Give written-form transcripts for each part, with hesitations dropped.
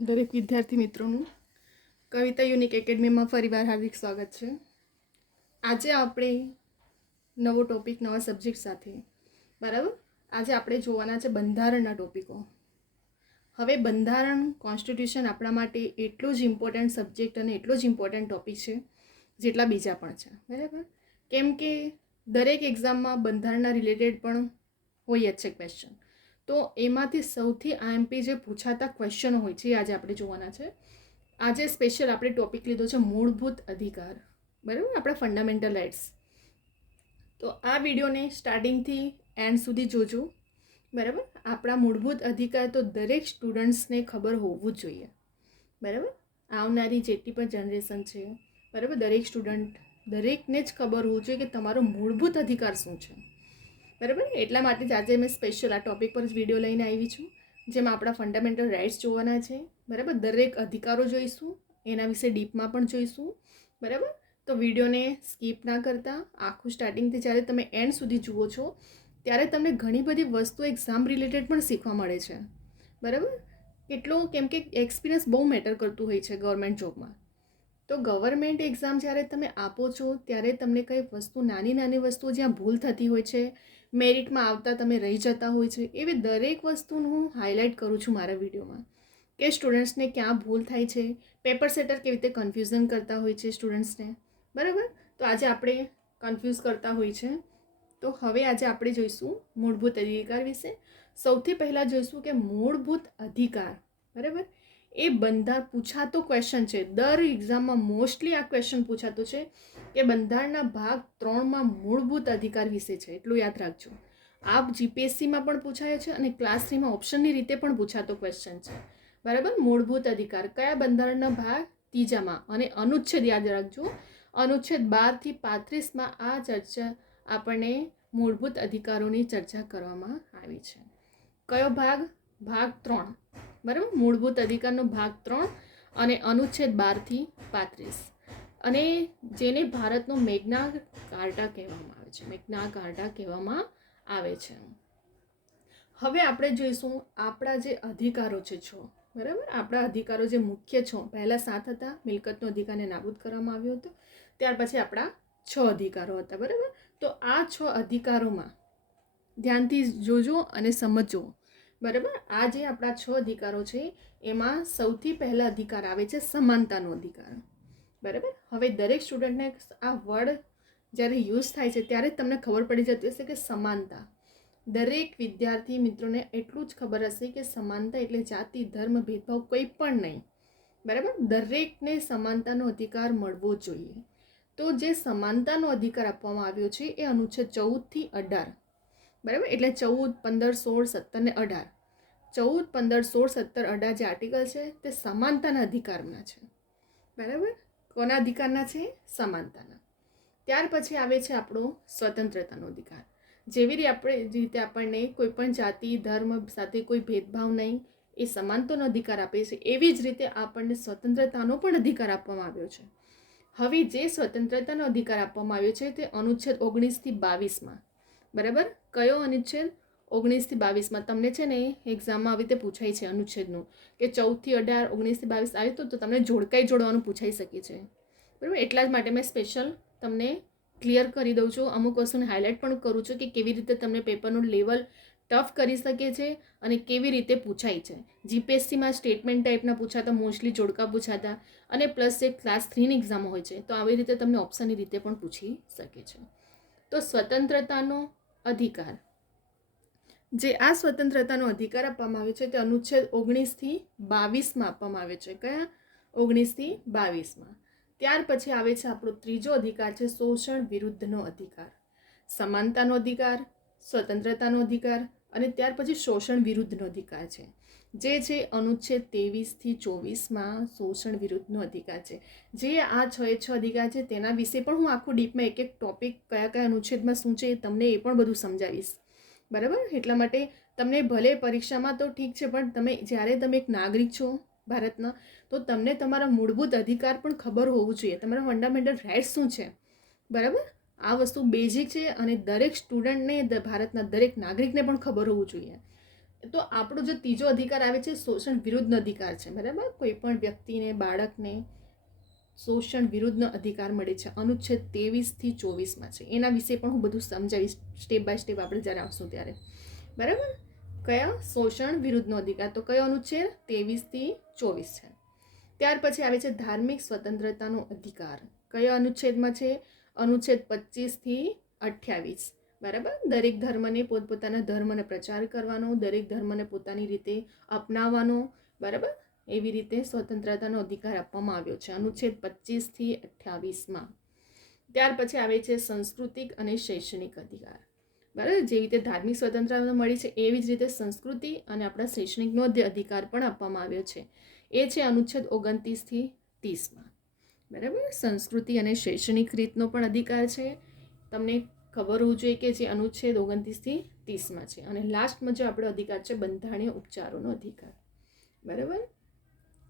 દરેક વિદ્યાર્થી મિત્રોનું કવિતા યુનિક એકેડમીમાં ફરીવાર હાર્દિક સ્વાગત છે. આજે આપણે નવો ટોપિક, નવા સબ્જેક્ટ સાથે, બરાબર, આજે આપણે જોવાના છે બંધારણના ટોપિકો. હવે બંધારણ, કોન્સ્ટિટ્યુશન આપણા માટે એટલું જ ઇમ્પોર્ટન્ટ સબ્જેક્ટ અને એટલો જ ઇમ્પોર્ટન્ટ ટોપિક છે જેટલા બીજા પણ છે, બરાબર. કેમ કે દરેક એક્ઝામમાં બંધારણના રિલેટેડ પણ હોય જ છે ક્વેશ્ચન. તો એમાંથી સૌથી આઈએમપી જે પૂછાતા ક્વેશ્ચનો હોય છે એ આજે આપણે જોવાના છે. આજે સ્પેશિયલ આપણે ટોપિક લીધો છે મૂળભૂત અધિકાર, બરાબર, આપણા ફંડામેન્ટલ રાઇટ્સ. તો આ વિડીયોને સ્ટાર્ટિંગથી એન્ડ સુધી જોજો, બરાબર. આપણા મૂળભૂત અધિકાર તો દરેક સ્ટુડન્ટ્સને ખબર હોવું જ જોઈએ, બરાબર. આવનારી જેટલી પણ જનરેશન છે, બરાબર, દરેક સ્ટુડન્ટ, દરેકને જ ખબર હોવું જોઈએ કે તમારો મૂળભૂત અધિકાર શું છે, બરાબર. એટલા માટે જ આજે મેં સ્પેશિયલ આ ટોપિક પર જ વિડીયો લઈને આવી છું, જેમાં આપણા ફંડામેન્ટલ રાઇટ્સ જોવાના છે, બરાબર. દરેક અધિકારો જોઈશું, એના વિશે ડીપમાં પણ જોઈશું, બરાબર. તો વિડીયોને સ્કીપ ના કરતા આખું સ્ટાર્ટિંગથી જ્યારે તમે એન્ડ સુધી જુઓ છો ત્યારે તમને ઘણી બધી વસ્તુ એક્ઝામ રિલેટેડ પણ શીખવા મળે છે, બરાબર. કેટલો, કેમ કે એક્સપિરિયન્સ બહુ મેટર કરતું હોય છે ગવર્મેન્ટ જોબમાં. તો ગવર્મેન્ટ એક્ઝામ જ્યારે તમે આપો છો ત્યારે તમને કંઈ વસ્તુ, નાની નાની વસ્તુઓ જ્યાં ભૂલ થતી હોય છે, મેરિટમાં આવતા તમે રહી જતા હોય છે, એવી દરેક વસ્તુનું હું હાઇલાઇટ કરું છું મારા વિડીયોમાં, કે સ્ટુડન્ટ્સને ક્યાં ભૂલ થાય છે, પેપર સેટર કેવી રીતે કન્ફ્યુઝન કરતા હોય છે સ્ટુડન્ટ્સને, બરાબર. તો આજે આપણે કન્ફ્યુઝ કરતા હોય છે. તો હવે આજે આપણે જોઈશું મૂળભૂત અધિકાર વિશે. સૌથી પહેલાં જોઈશું કે મૂળભૂત અધિકાર, બરાબર, એ પૂછાતો ક્વેશ્ચન છે. દર એક્ઝામમાં મોસ્ટલી આ ક્વેશ્ચન પૂછાતો છે કે બંધારણના ભાગ 3માં મૂળભૂત અધિકાર વિશે છે, એટલું યાદ રાખજો. આ જીપીએસસીમાં પણ પૂછાયો છે અને ક્લાસ 3માં ઓપ્શનની રીતે પણ પૂછાતો ક્વેશ્ચન છે, બરાબર. મૂળભૂત અધિકાર કયા બંધારણના ભાગ 3માં, અને અનુચ્છેદ યાદ રાખજો, અનુચ્છેદ 12 થી 35માં આ ચર્ચા આપણને મૂળભૂત અધિકારોની ચર્ચા કરવામાં આવી છે. કયો ભાગ? ભાગ 3, બરાબર. મૂળભૂત અધિકારનો ભાગ 3 અને અનુચ્છેદ 12 થી 35, અને જેને ભારતનો મેગ્ના કાર્ટા કહેવામાં આવે છે, મેગ્ના કાર્ટા કહેવામાં આવે છે. હવે આપણે જોઈશું આપણા જે અધિકારો છે, બરાબર. આપણા અધિકારો જે મુખ્ય છે, પહેલા 7 હતા, મિલકતનો અધિકારને નાબૂદ કરવામાં આવ્યો હતો. ત્યાર પછી આપણા 6 અધિકારો હતા, બરાબર. તો આ 6 અધિકારોમાં ધ્યાનથી જોજો અને સમજો, બરાબર. આ જે આપણા 6 અધિકારો છે એમાં સૌથી પહેલા અધિકાર આવે છે સમાનતાનો અધિકાર, બરાબર. હવે દરેક સ્ટુડન્ટને આ વર્ડ જ્યારે યુઝ થાય છે ત્યારે તમને ખબર પડી જતી હશે કે સમાનતા, દરેક વિદ્યાર્થી મિત્રોને એટલું જ ખબર હશે કે સમાનતા એટલે જાતિ, ધર્મ, ભેદભાવ કંઈ પણ નહીં, બરાબર. દરેકને સમાનતાનો અધિકાર મળવો જોઈએ. તો જે સમાનતાનો અધિકાર આપવામાં આવ્યો છે એ અનુચ્છેદ 14 થી 18, બરાબર. એટલે 14, 15, 16, 17 ને 18, 14, 15, 16, 17, 18 જે આર્ટિકલ છે તે સમાનતાના અધિકારના છે, બરાબર. કોના અધિકારના છે? સમાનતાના. ત્યાર પછી આવે છે આપણો સ્વતંત્રતાનો અધિકાર. જેવી રીતે આપણને કોઈ પણ જાતિ, ધર્મ સાથે કોઈ ભેદભાવ નહીં, એ સમાનતાનો અધિકાર આપે છે, એવી જ રીતે આપણને સ્વતંત્રતાનો પણ અધિકાર આપવામાં આવ્યો છે. હવે જે સ્વતંત્રતાનો અધિકાર આપવામાં આવ્યો છે તે અનુચ્છેદ 19 થી 22માં, બરાબર. કયો અનુચ્છેદ? 19 થી 22માં. તમને છે ને એક્ઝામમાં આવી રીતે પૂછાય છે અનુચ્છેદનું, કે 14 થી 18, 19 થી 22 આવે તો તમને જોડકાઈ જોડવાનું પૂછાઈ શકે છે, બરાબર. એટલા જ માટે મેં સ્પેશિયલ તમને ક્લિયર કરી દઉં છું, અમુક વસ્તુને હાઇલાઇટ પણ કરું છું કે કેવી રીતે તમને પેપરનું લેવલ ટફ કરી શકે છે અને કેવી રીતે પૂછાય છે. જીપીએસસીમાં સ્ટેટમેન્ટ ટાઈપના પૂછાતા, મોસ્ટલી જોડકા પૂછાતા, અને પ્લસ જે ક્લાસ 3ની એક્ઝામો હોય છે તો આવી રીતે તમને ઓપ્શનની રીતે પણ પૂછી શકે છે. તો સ્વતંત્રતાનો અધિકાર, જે આ સ્વતંત્રતાનો અધિકાર આપવામાં આવ્યો છે તે અનુચ્છેદ 19 થી 22માં આપવામાં આવે છે. કયા? 19 થી 22માં. ત્યાર પછી આવે છે આપણો ત્રીજો અધિકાર છે શોષણ વિરુદ્ધનો અધિકાર. સમાનતાનો અધિકાર, સ્વતંત્રતાનો અધિકાર, અને ત્યાર પછી શોષણ વિરુદ્ધનો અધિકાર છે, જે છે અનુચ્છેદ 23 થી 24માં શોષણ વિરુદ્ધનો અધિકાર છે. જે આ 6 અધિકાર છે તેના વિશે પણ હું આખું ડીપમાં એક એક ટોપિક કયા કયા અનુચ્છેદમાં શું છે તમને એ પણ બધું સમજાવીશ, બરાબર. એટલા માટે તમને ભલે પરીક્ષામાં તો ઠીક છે, પણ જ્યારે તમે એક નાગરિક છો ભારતના, તો તમને તમારા મૂળભૂત અધિકાર પણ ખબર હોવું જોઈએ, તમારા ફંડામેન્ટલ રાઇટ્સ શું છે, બરાબર. આ વસ્તુ બેઝિક છે અને દરેક સ્ટુડન્ટને, ભારતના દરેક નાગરિકને પણ ખબર હોવું જોઈએ. તો આપણો જે ત્રીજો અધિકાર આવે છે શોષણ વિરુદ્ધનો અધિકાર છે, બરાબર. કોઈ પણ વ્યક્તિને, બાળકને શોષણ વિરુદ્ધનો અધિકાર મળે છે, અનુચ્છેદ 23 થી 24 છે. એના વિશે પણ હું બધું સમજાવીશ સ્ટેપ બાય સ્ટેપ આપણે જ્યારે આવશું ત્યારે, બરાબર. કયા શોષણ વિરુદ્ધનો અધિકાર, તો કયો અનુચ્છેદ 23 થી 24 છે. ત્યાર પછી આવે છે ધાર્મિક સ્વતંત્રતાનો અધિકાર. કયા અનુચ્છેદમાં છે? અનુચ્છેદ 25 થી 28, બરાબર. દરેક ધર્મને પોતપોતાના ધર્મને પ્રચાર કરવાનો, દરેક ધર્મને પોતાની રીતે અપનાવવાનો, બરાબર. એવી રીતે સ્વતંત્રતાનો અધિકાર આપવામાં આવ્યો છે અનુચ્છેદ 25 થી 28. ત્યાર પછી આવે છે સાંસ્કૃતિક અને શૈક્ષણિક અધિકાર, બરાબર. જેવી રીતે ધાર્મિક સ્વતંત્રતા મળી છે એવી જ રીતે સંસ્કૃતિ અને આપણા શૈક્ષણિકનો અધિકાર પણ આપવામાં આવ્યો છે. એ છે અનુચ્છેદ 29 થી 30, બરાબર. સંસ્કૃતિ અને શૈક્ષણિક રીતનો પણ અધિકાર છે. તમને ખબર હોવું જોઈએ કે જે અનુચ્છેદ 29 થી 30 છે. અને લાસ્ટમાં જે આપણો અધિકાર છે બંધારણીય ઉપચારોનો અધિકાર, બરાબર.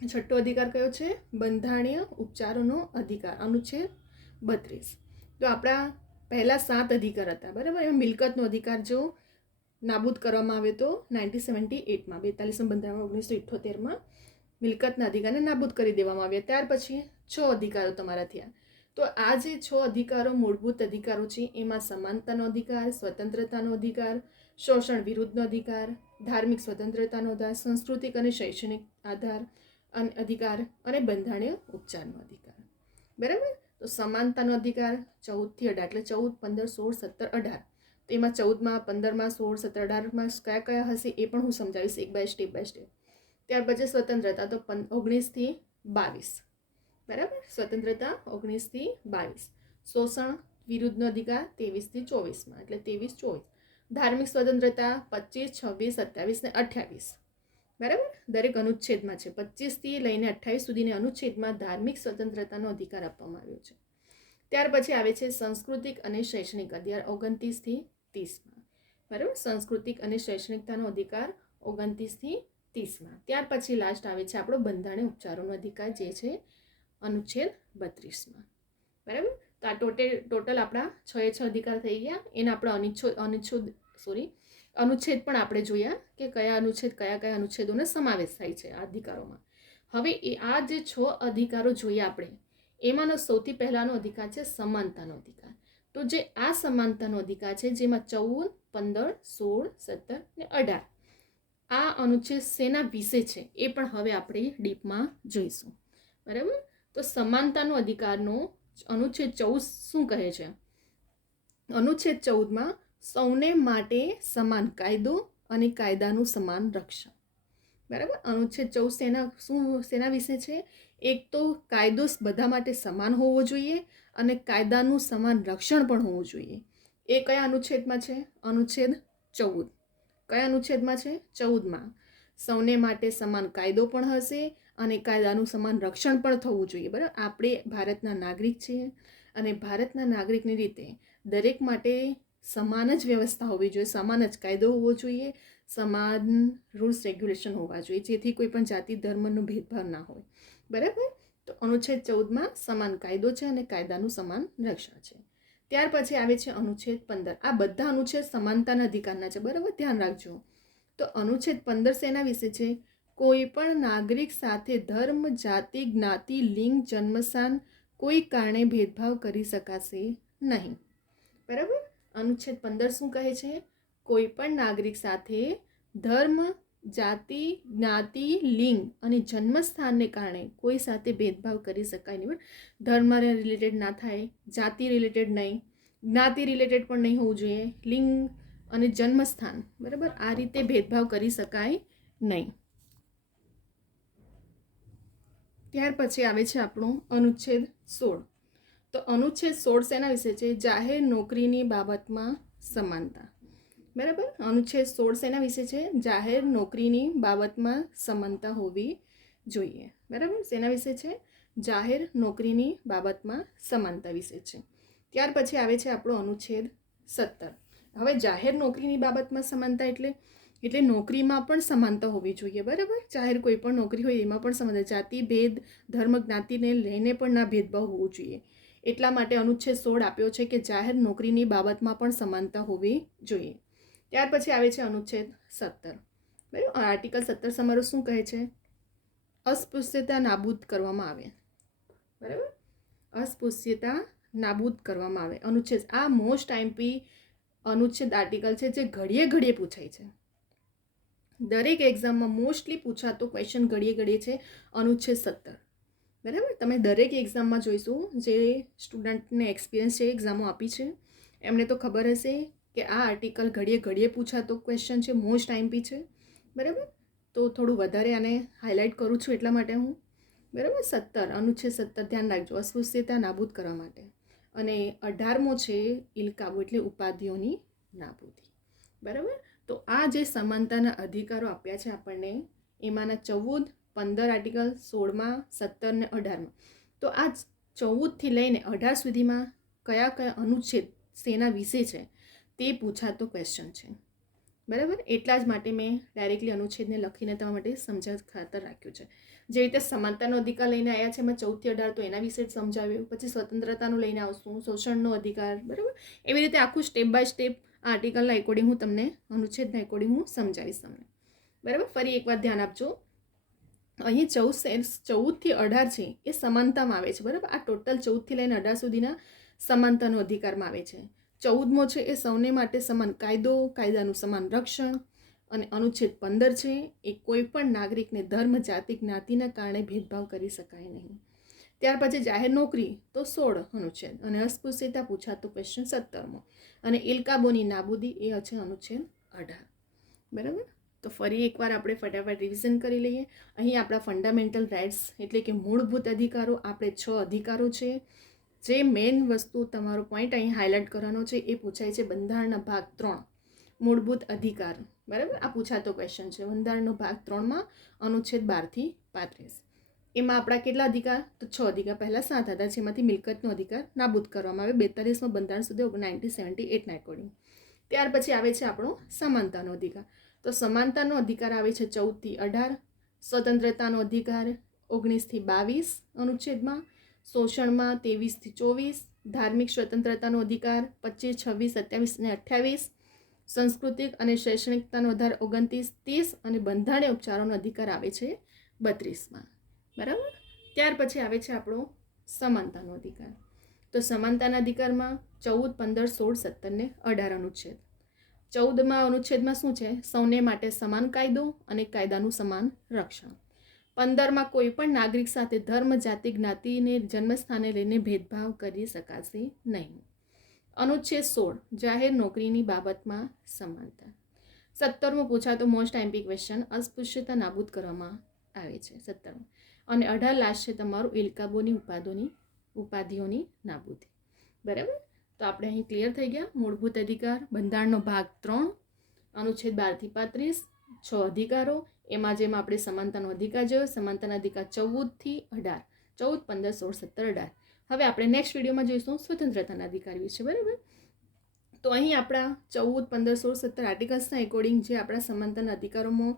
છઠ્ઠો અધિકાર કયો છે? બંધારણીય ઉપચારોનો અધિકાર, અનુચ્છેદ 32. તો આપણા પહેલા 7 અધિકાર હતા, બરાબર. એમાં મિલકતનો અધિકાર જો નાબૂદ કરવામાં આવ્યો તો 1978માં, 42માં બંધારણ 1978માં મિલકતના અધિકારને નાબૂદ કરી દેવામાં આવ્યા. ત્યાર પછી 6 અધિકારો તમારા થયા. તો આ જે 6 અધિકારો મૂળભૂત અધિકારો છે એમાં સમાનતાનો અધિકાર, સ્વતંત્રતાનો અધિકાર, શોષણ વિરુદ્ધનો અધિકાર, ધાર્મિક સ્વતંત્રતાનો અધિકાર, સાંસ્કૃતિક અને શૈક્ષણિક અધિકાર અને બંધારણીય ઉપચારનો અધિકાર, બરાબર. તો સમાનતાનો અધિકાર 14 થી 18, એટલે 14, 15, 16, 17, 18. તો એમાં 14માં, 15માં, 16, 17, 18માં કયા કયા હશે એ પણ હું સમજાવીશ એક બાય સ્ટેપ. ત્યાર પછી સ્વતંત્રતા તો 19 થી 22, બરાબર. સ્વતંત્રતા 19 થી 22. શોષણ વિરુદ્ધનો અધિકાર 23 થી 24માં, એટલે 23, 24. ધાર્મિક સ્વતંત્રતા 25, 26, 27 ને 28, બરાબર. દરેક અનુચ્છેદમાં છે. 25 થી લઈને 28 સુધીના અનુચ્છેદમાં ધાર્મિક સ્વતંત્રતાનો અધિકાર આપવામાં આવ્યો છે. ત્યાર પછી આવે છે સાંસ્કૃતિક અને શૈક્ષણિક અધિકાર 29 થી 30માં, બરાબર. સાંસ્કૃતિક અને શૈક્ષણિકતાનો અધિકાર 29 થી 30માં. ત્યાર પછી લાસ્ટ આવે છે આપણો બંધારણીય ઉપચારોનો અધિકાર, જે છે અનુચ્છેદ 32માં, બરાબર. તો આ ટોટલ આપણા 6 અધિકાર થઈ ગયા. એના આપણા અનુચ્છેદ પણ આપણે જોયા કે કયા અનુચ્છેદોનો સમાવેશ થાય છે આ અધિકારોમાં. હવે આ જે 6 અધિકારો જોઈએ આપણે, એમાંનો સૌથી પહેલાનો અધિકાર છે સમાનતાનો અધિકાર. તો જે આ સમાનતાનો અધિકાર છે જેમાં 14, 15, 16, 17 ને 18 આ અનુચ્છેદ શેના વિશે છે એ પણ હવે આપણે ડીપમાં જોઈશું, બરાબર. તો સમાનતાનો અધિકારનો અનુચ્છેદ 14 શું કહે છે? અનુચ્છેદ 14માં સૌને માટે સમાન કાયદો અને કાયદાનું સમાન રક્ષણ, બરાબર. અનુચ્છેદ 14 શેના વિશે છે? એક તો કાયદો બધા માટે સમાન હોવો જોઈએ અને કાયદાનું સમાન રક્ષણ પણ હોવું જોઈએ. એ કયા અનુચ્છેદમાં છે? અનુચ્છેદ 14. કયા અનુચ્છેદમાં છે? 14માં. સૌને માટે સમાન કાયદો પણ હશે અને કાયદાનું સમાન રક્ષણ પણ થવું જોઈએ, બરાબર. આપણે ભારતના નાગરિક છીએ અને ભારતના નાગરિકની રીતે દરેક માટે સમાન જ વ્યવસ્થા હોવી જોઈએ, સમાન જ કાયદો હોવો જોઈએ, સમાન રૂલ્સ રેગ્યુલેશન હોવા જોઈએ, જેથી કોઈ પણ જાતિ ધર્મનો ભેદભાવ ના હોય, બરાબર. તો અનુચ્છેદ 14માં સમાન કાયદો છે અને કાયદાનું સમાન રક્ષણ છે. ત્યાર પછી આવે છે અનુચ્છેદ 15. આ બધા અનુચ્છેદ સમાનતાના અધિકારના છે, બરાબર. ધ્યાન રાખજો. તો અનુચ્છેદ 15 શેના વિશે છે? કોઈ પણ નાગરિક સાથે ધર્મ, જાતિ, જ્ઞાતિ, લિંગ, જન્મસ્થાન કોઈ કારણે ભેદભાવ કરી શકાશે નહીં, બરાબર. અનુચ્છેદ 15 શું કહે છે? કોઈ પણ નાગરિક સાથે ધર્મ, જાતિ, જ્ઞાતિ, લિંગ અને જન્મસ્થાનને કારણે કોઈ સાથે ભેદભાવ કરી શકાય નહીં. ધર્મ રિલેટેડ ના થાય, જાતિ રિલેટેડ નહીં, જ્ઞાતિ રિલેટેડ પણ નહીં હોવું જોઈએ, લિંગ અને જન્મસ્થાન, બરાબર. આ રીતે ભેદભાવ કરી શકાય નહીં. ત્યાર પછી આવે છે આપણું અનુચ્છેદ 16. તો અનુચ્છેદ 16 શેના વિશે છે? જાહેર નોકરીની બાબતમાં સમાનતા, બરાબર. અનુચ્છેદ 16 શેના વિશે છે? જાહેર નોકરીની બાબતમાં સમાનતા હોવી જોઈએ, બરાબર. શેના વિશે છે? જાહેર નોકરીની બાબતમાં સમાનતા વિશે છે. ત્યાર પછી આવે છે આપણો અનુચ્છેદ 17. હવે જાહેર નોકરીની બાબતમાં સમાનતા એટલે નોકરીમાં પણ સમાનતા હોવી જોઈએ, બરાબર. જાહેર કોઈ પણ નોકરી હોય એમાં પણ સમાનતા, જાતિ ભેદ, ધર્મ, જ્ઞાતિને લઈને પણ ના ભેદભાવ હોવો જોઈએ. એટલા માટે અનુચ્છેદ 16 આપ્યો છે કે જાહેર નોકરીની બાબતમાં પણ સમાનતા હોવી જોઈએ. ત્યાર પછી આવે છે અનુચ્છેદ 17. બરાબર. આર્ટિકલ 17 તમારું શું કહે છે? અસ્પૃશ્યતા નાબૂદ કરવામાં આવે. બરાબર, અસ્પૃશ્યતા નાબૂદ કરવામાં આવે. અનુચ્છેદ, આ મોસ્ટ આઈએમપી અનુચ્છેદ આર્ટિકલ છે જે ઘડીએ ઘડીએ પૂછાય છે. દરેક એક્ઝામમાં મોસ્ટલી પૂછાતો ક્વેશ્ચન ઘડીએ ઘડીએ છે અનુચ્છેદ 17. બરાબર, તમે દરેક એક્ઝામમાં જોઈશું જે સ્ટુડન્ટને એક્સપિરિયન્સ છે, એક્ઝામો આપી છે, એમને તો ખબર હશે કે આ આર્ટિકલ ઘડીએ ઘડીએ પૂછાતો ક્વેશ્ચન છે, મોસ્ટ આઈએમપી છે. બરાબર, તો થોડું વધારે આને હાઇલાઇટ કરું છું એટલા માટે હું. બરાબર, 17 અનુચ્છેદ 17 ધ્યાન રાખજો, અસ્પૃશ્યતા નાબૂદ કરવા માટે. અને 18મો છે ઇલકાબુ એટલે ઉપાધિઓની નાબૂદી. બરાબર, તો આ જે સમાનતાના અધિકારો આપ્યા છે આપણને, એમાંના 14, 15 આર્ટિકલ, 16માં, 17 ને 18માં. તો આ 14થી લઈને 18 સુધીમાં કયા કયા અનુચ્છેદ શેના વિશે છે તે પૂછાતો ક્વેશ્ચન છે. બરાબર, એટલા જ માટે મેં ડાયરેક્ટલી અનુચ્છેદને લખીને તમારા માટે સમજાવ ખાતર રાખ્યું છે. જે રીતે સમાનતાનો અધિકાર લઈને આવ્યા છે, એમાં 14 થી 18 તો એના વિશે જ સમજાવ્યું. પછી સ્વતંત્રતાનું લઈને આવશું, શોષણનો અધિકાર. બરાબર, એવી રીતે આખું સ્ટેપ બાય સ્ટેપ આર્ટિકલના એકોર્ડિંગ હું તમને, અનુચ્છેદના એકોર્ડિંગ હું સમજાવીશ તમને. બરાબર, ફરી એકવાર ધ્યાન આપજો. અહીં 14થી 18 છે એ સમાનતામાં આવે છે. બરાબર, આ ટોટલ 14થી લઈને 18 સુધીના સમાનતાનો અધિકારમાં આવે છે. 14મો છે એ સૌને માટે સમાન કાયદો, કાયદાનું સમાન રક્ષણ. અને અનુચ્છેદ 15 છે એ કોઈ પણ નાગરિકને ધર્મ, જાતિ, જ્ઞાતિના કારણે ભેદભાવ કરી શકાય નહીં. ત્યાર પછી જાહેર નોકરી તો 16 અનુચ્છેદ. અને અસ્પૃશ્યતા પૂછાતો ક્વેશ્ચન 17મો. અને ઇલકાબોની નાબૂદી એ છે અનુચ્છેદ 18. બરાબર, તો ફરી એકવાર આપણે ફટાફટ રિવિઝન કરી લઈએ. અહીં આપણા ફંડામેન્ટલ રાઇટ્સ એટલે કે મૂળભૂત અધિકારો, આપણે 6 અધિકારો છે. જે મેઇન વસ્તુ તમારો પોઈન્ટ અહીં હાઇલાઇટ કરવાનો છે એ પૂછાય છે બંધારણના ભાગ 3 મૂળભૂત અધિકાર. બરાબર, આ પૂછાતો ક્વેશ્ચન છે બંધારણનો ભાગ 3માં અનુચ્છેદ 12 થી 35. એમાં આપણા કેટલા અધિકાર? તો 6 અધિકાર. પહેલા 7 હતા, જેમાંથી મિલકતનો અધિકાર નાબૂદ કરવામાં આવે 42માં બંધારણ સુધી 1978ના એકોર્ડિંગ. ત્યાર પછી આવે છે આપણો સમાનતાનો અધિકાર. તો સમાનતાનો અધિકાર આવે છે 14 થી 18. સ્વતંત્રતાનો અધિકાર 19 થી 22 અનુચ્છેદમાં. શોષણમાં 23 થી 24. ધાર્મિક સ્વતંત્રતાનો અધિકાર 25, 26, 27 અને 28. સાંસ્કૃતિક અને શૈક્ષણિકતાનો આધાર 29, 30 અને બંધારણીય ઉપચારોનો અધિકાર આવે છે 32માં. બરાબર, ત્યાર પછી આવે છે આપણો સમાનતાનો અધિકાર. તો સમાનતાના અધિકારમાં 14, 15, 16, 17 ને 18 અનુચ્છેદ. 14માં અનુચ્છેદમાં શું છે? સૌને માટે સમાન કાયદો અને કાયદાનું સમાન રક્ષણ. 15માં કોઈ પણ નાગરિક સાથે ધર્મ, જાતિ, જ્ઞાતિને જન્મસ્થાને લઈને ભેદભાવ કરી શકાશે નહીં. અનુચ્છેદ 16 જાહેર નોકરીની બાબતમાં સમાનતા. 17મો પૂછાતો મોસ્ટ આઈએમપી ક્વેશ્ચન, અસ્પૃશ્યતા નાબૂદ કરવામાં આવે છે 17. અને 18 લાસ્ટ છે તમારું ઇલકાબોની ઉપાધિઓની નાબૂદી. બરાબર, તો આપણે અહીં ક્લિયર થઈ ગયા. મૂળભૂત અધિકાર, બંધારણનો ભાગ 3 અનુચ્છેદ 12 થી 35, 6 અધિકારો. એમાં જેમ આપણે સમાનતાનો અધિકાર જોયો, સમાનતાના અધિકાર 14 થી 18, 14, 15, 16, 17, 18. હવે આપણે નેક્સ્ટ વિડીયોમાં જોઈશું સ્વતંત્રતાના અધિકાર વિશે. બરાબર, તો અહીં આપણા 14, 15, 16, 17 આર્ટિકલ્સના એકોર્ડિંગ જે આપણા સમાનતાના અધિકારોમાં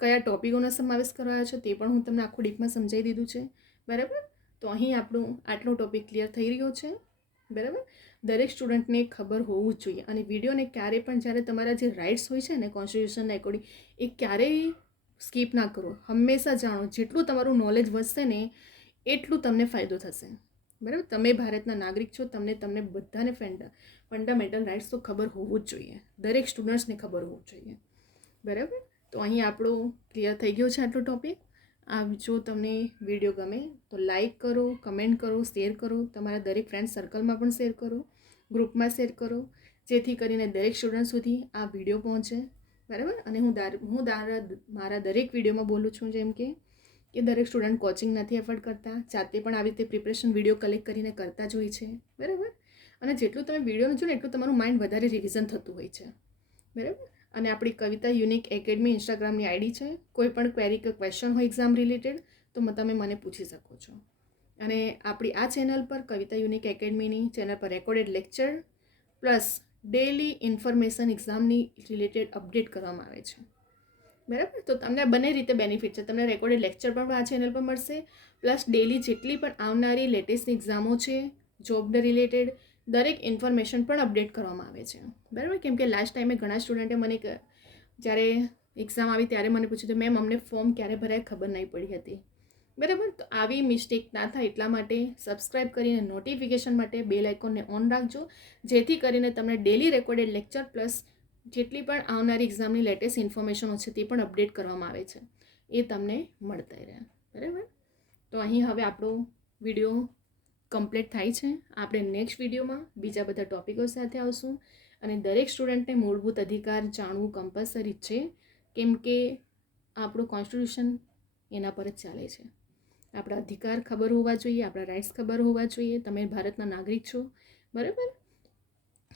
કયા ટોપિકોનો સમાવેશ કરાયો છે તે પણ હું તમને આખું ડીપમાં સમજાવી દીધું છે. બરાબર, તો અહીં આપણું આટલો ટોપિક ક્લિયર થઈ રહ્યો છે. બરાબર, દરેક સ્ટુડન્ટને ખબર હોવું જ જોઈએ. અને વિડીયોને ક્યારે પણ જ્યારે તમારા જે રાઇટ્સ હોય છે ને કોન્સ્ટિટ્યુશનના એકોર્ડિંગ, એ ક્યારેય સ્કીપ ના કરો. હંમેશા જાણો. જેટલું તમારું નોલેજ વધશે ને એટલું તમને ફાયદો થશે. બરાબર, તમે ભારતના નાગરિક છો, તમને બધાને ફંડામેન્ટલ રાઇટ્સ તો ખબર હોવું જ જોઈએ. દરેક સ્ટુડન્ટ્સને ખબર હોવું જોઈએ. બરાબર, તો અહીં આપણું ક્લિયર થઈ ગયો છે આટલો ટોપિક. આ જો તમને વિડીયો ગમે તો લાઈક કરો, કમેન્ટ કરો, શેર કરો. તમારા દરેક ફ્રેન્ડ સર્કલમાં પણ શેર કરો, ગ્રુપમાં શેર કરો, જેથી કરીને દરેક સ્ટુડન્ટ સુધી આ વિડીયો પહોંચે. બરાબર, અને હું મારા દરેક વિડીયોમાં બોલું છું જેમ કે દરેક સ્ટુડન્ટ કોચિંગ નથી એફર્ટ કરતા, જાતે પણ આવી રીતે પ્રિપરેશન વિડીયો કલેક્ટ કરીને કરતા જ હોય છે. બરાબર, અને જેટલું તમે વિડીયોનું જો ને એટલું તમારું માઇન્ડ વધારે રિવિઝન થતું હોય છે. બરાબર, અને આપણી કવિતા યુનિક એકેડમી ઇન્સ્ટાગ્રામની આઈડી છે. કોઈ પણ ક્વેરી કે ક્વેશ્ચન હોય એક્ઝામ રિલેટેડ તો તમે મને પૂછી શકો છો. અને આપણી આ ચેનલ પર કવિતા યુનિક એકેડમીની ચેનલ પર recorded lecture plus daily information એક્ઝામની રિલેટેડ અપડેટ કરવામાં આવે છે. બરાબર, તો તમને બંને રીતે બેનિફિટ છે. તમને રેકોર્ડેડ લેક્ચર પણ આ ચેનલ પર મળશે, પ્લસ ડેઇલી જેટલી પણ આવનારી લેટેસ્ટ એક્ઝામો છે, જોબને રિલેટેડ દરેક ઇન્ફોર્મેશન પણ અપડેટ કરવામાં આવે છે. બરાબર, કેમ કે લાસ્ટ ટાઈમે ઘણા સ્ટુડન્ટે મને જ્યારે એક્ઝામ આવી ત્યારે મને પૂછ્યું હતું મેમ અમને ફોર્મ ક્યારે ભરાય ખબર નહીં પડી હતી. બરાબર, તો આવી મિસ્ટેક ના થાય એટલા માટે સબસ્ક્રાઈબ કરીને નોટિફિકેશન માટે બેલ આઇકોનને ઓન રાખજો, જેથી કરીને તમને ડેલી રેકોર્ડેડ લેક્ચર પ્લસ જેટલી પણ આવનારી એક્ઝામની લેટેસ્ટ ઇન્ફોર્મેશનો છે તે પણ અપડેટ કરવામાં આવે છે એ તમને મળતા રહે. બરાબર, તો અહીં હવે આપણો વિડીયો કમ્પ્લીટ થાય છે. આપણે નેક્સ્ટ વિડીયોમાં બીજા બધા ટોપિકો સાથે આવશું અને દરેક સ્ટુડન્ટને મૂળભૂત અધિકાર જાણવું કમ્પલસરી છે, કેમ કે આપણું કોન્સ્ટિટ્યુશન એના પર જ ચાલે છે. આપણા અધિકાર ખબર હોવા જોઈએ, આપણા રાઇટ્સ ખબર હોવા જોઈએ. તમે ભારતના નાગરિક છો. બરાબર,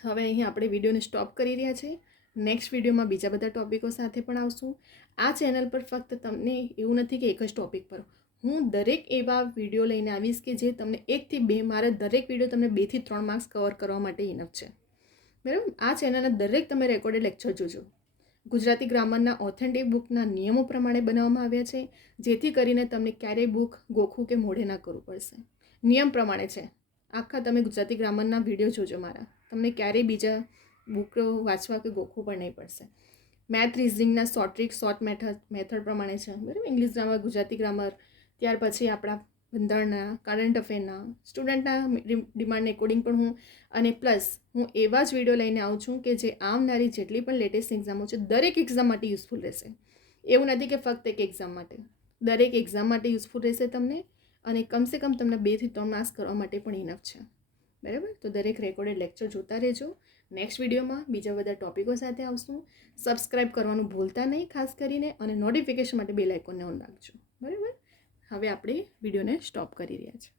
હવે અહીં આપણે વિડીયોને સ્ટોપ કરી રહ્યા છે. નેક્સ્ટ વિડીયોમાં બીજા બધા ટોપિકો સાથે પણ આવશું. આ ચેનલ પર ફક્ત તમને એવું નથી કે એક જ ટોપિક પર, હું દરેક એવા વિડીયો લઈને આવીશ કે જે તમને 1 થી 2, મારા દરેક વિડીયો તમને 2 થી 3 માર્ક્સ કવર કરવા માટે ઇનફ છે. બરાબર, આ ચેનલના દરેક તમે રેકોર્ડેડ લેક્ચર જોજો. ગુજરાતી ગ્રામરના ઓથેન્ટિક બુકના નિયમો પ્રમાણે બનાવવામાં આવ્યા છે, જેથી કરીને તમને ક્યારેય બુક ગોખવું કે મોઢે ના કરવું પડશે. નિયમ પ્રમાણે છે. આખા તમે ગુજરાતી ગ્રામરના વિડીયો જોજો મારા, તમને ક્યારેય બીજા બુક વાંચવા કે ગોખવું પણ નહીં પડશે. મેથ રિઝનિંગના શોર્ટ ટ્રિક શોર્ટ મેથડ પ્રમાણે છે. બરાબર, ઇંગ્લિશ ગ્રામર, ગુજરાતી ગ્રામર, ત્યાર પછી આપણા બંધારણના, કરંટ અફેરના, સ્ટુડન્ટના ડિમાન્ડને એકોર્ડિંગ પણ હું, અને પ્લસ હું એવા જ વિડીયો લઈને આવું છું કે જે આવનારી જેટલી પણ લેટેસ્ટ એક્ઝામો છે દરેક એક્ઝામ માટે યુઝફુલ રહેશે. એવું નથી કે ફક્ત એક એક્ઝામ માટે, દરેક એક્ઝામ માટે યુઝફુલ રહેશે તમને, અને કમસે કમ તમને 2 થી 3 માર્ક્સ કરવા માટે પણ ઇનફ છે. બરાબર, તો દરેક રેકોર્ડેડ લેક્ચર જોતા રહેજો. નેક્સ્ટ વિડીયોમાં બીજા બધા ટોપિકો સાથે આવશું. સબસ્ક્રાઈબ કરવાનું ભૂલતા નહીં ખાસ કરીને, અને નોટિફિકેશન માટે બેલ આઇકોનને ઓન રાખજો. બરાબર, હવે આપણે વિડીયોને સ્ટોપ કરી રહ્યા છીએ.